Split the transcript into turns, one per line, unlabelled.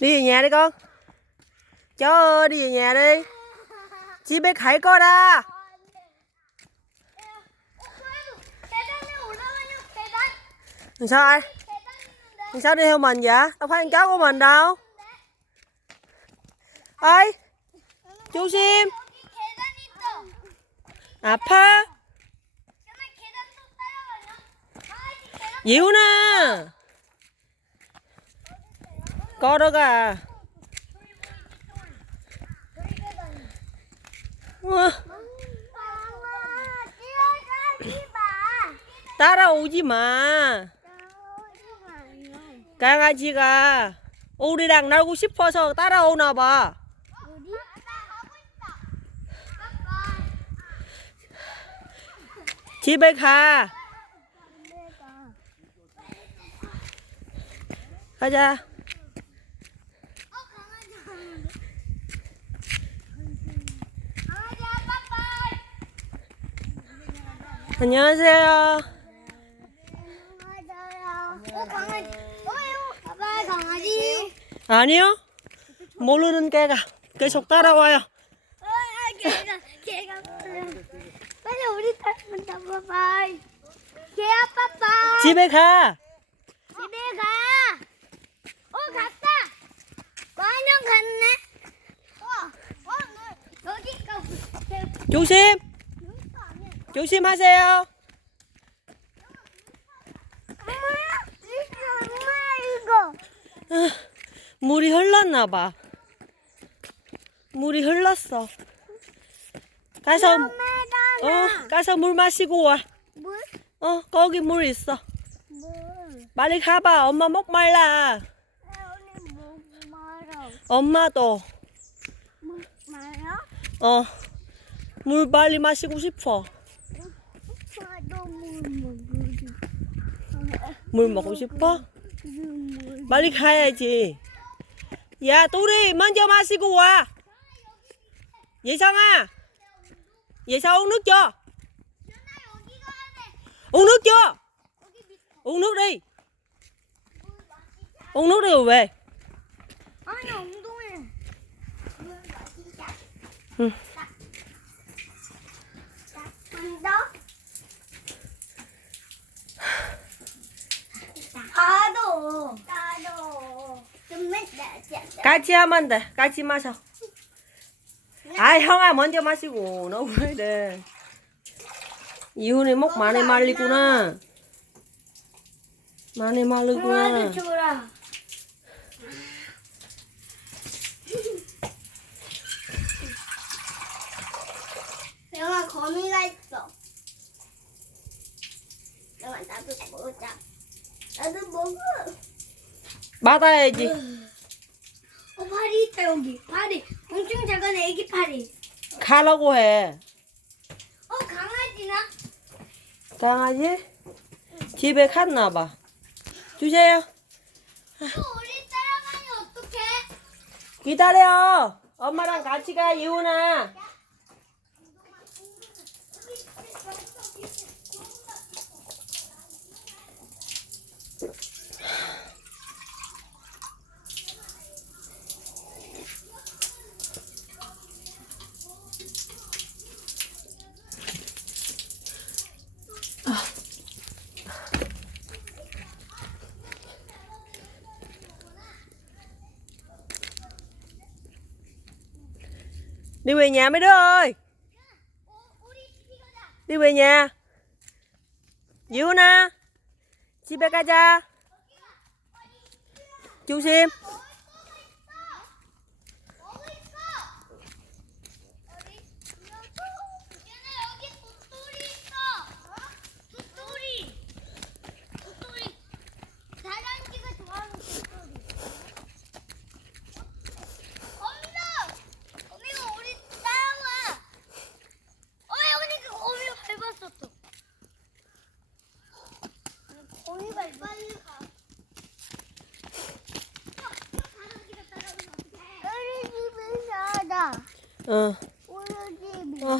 Đi về nhà đi con. Chó ơi, đi về nhà đi. Chị bé khải co ra.
계단에 올라가는 계단
Làm sao ai?
계단 있는데
Làm sao đi theo mình vậy? Đâu phải con chó của mình đâu. ơi chú Sim.
여기 계단 있어
아파?
정말 계단 또 따라가냐 아 뛰어가지 마
따라오지 마. 강아지가 우리랑 놀고 싶어서 따라오나 봐. 집에 가. 가자.
어 강아지 하는데 강아지 아빠
안녕하세요.
어 강아지
아니요. 모르는 개가 계속 따라와요.
어 빨리 우리 잡아봐
집에 가.
집에 가. 어, 갔다. 마냥 갔네. 어, 어, 너 여기 가.
조심. 조심하세요.
엄마, 이거 엄마 이거.
아, 물이 흘렀나 봐. 물이 흘렀어. 가서. 어 가서 물 마시고 와.
물?
어 거기 물 있어.
물.
빨리 가봐. 엄마 목 말라.
말아?
엄마도
뭐 말아?
어 물 빨리 마시고 싶어.
나도 물 먹으리.
물 먹고 싶어?
물.
빨리 가야지. 야, 또리 먼저 마시고 와. 예성아. 예성 uống nước chưa?
연아 여기 가야 돼.
Uống nước chưa?
여기 밑에
Uống nước đi.
물 마시자.
Uống nước đi rồi về.
아니 엉덩이. 물 마시자.
응.
간다. 나도. 나도. 좀 맨날
같이 하면 돼. 같이 마셔. 아, 형아 먼저 마시고 너 왜 이래? 이혼이 목 많이 말리구나. 많이 말리구나.
영아 거미가 있어. 영아 나도 먹자. 나도 먹어.
받아야지.
어 파리 있다 여기. 파리. 엄청 작은 애기 파리.
가라고 해.
어 강아지나?
강아지? 집에 갔나 봐. 주세요.
또 우리 따라가면 어떡해?
기다려. 엄마랑 같이 가, 이훈아. Đi về nhà mấy đứa ơi.
어 우리 집에 가자.
Đi về nhà. 이훈아. 집에 가자. 조심.
먹고 있어. 어디? 얘네 여기 도토리 있어. 도토리. 도토리. 다람쥐가 좋아하는 도토리. 엄마! 거미가 우리 따라와. 어, 여기 거미가 밟았었어. 거미가 빨리 가. 우리 집에 살아.